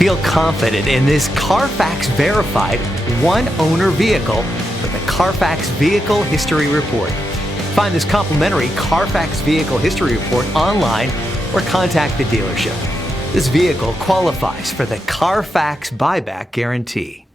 Feel confident in this Carfax verified one-owner vehicle with a Carfax Vehicle History Report. Find this complimentary Carfax Vehicle History Report online or contact the dealership. This vehicle qualifies for the Carfax Buyback Guarantee.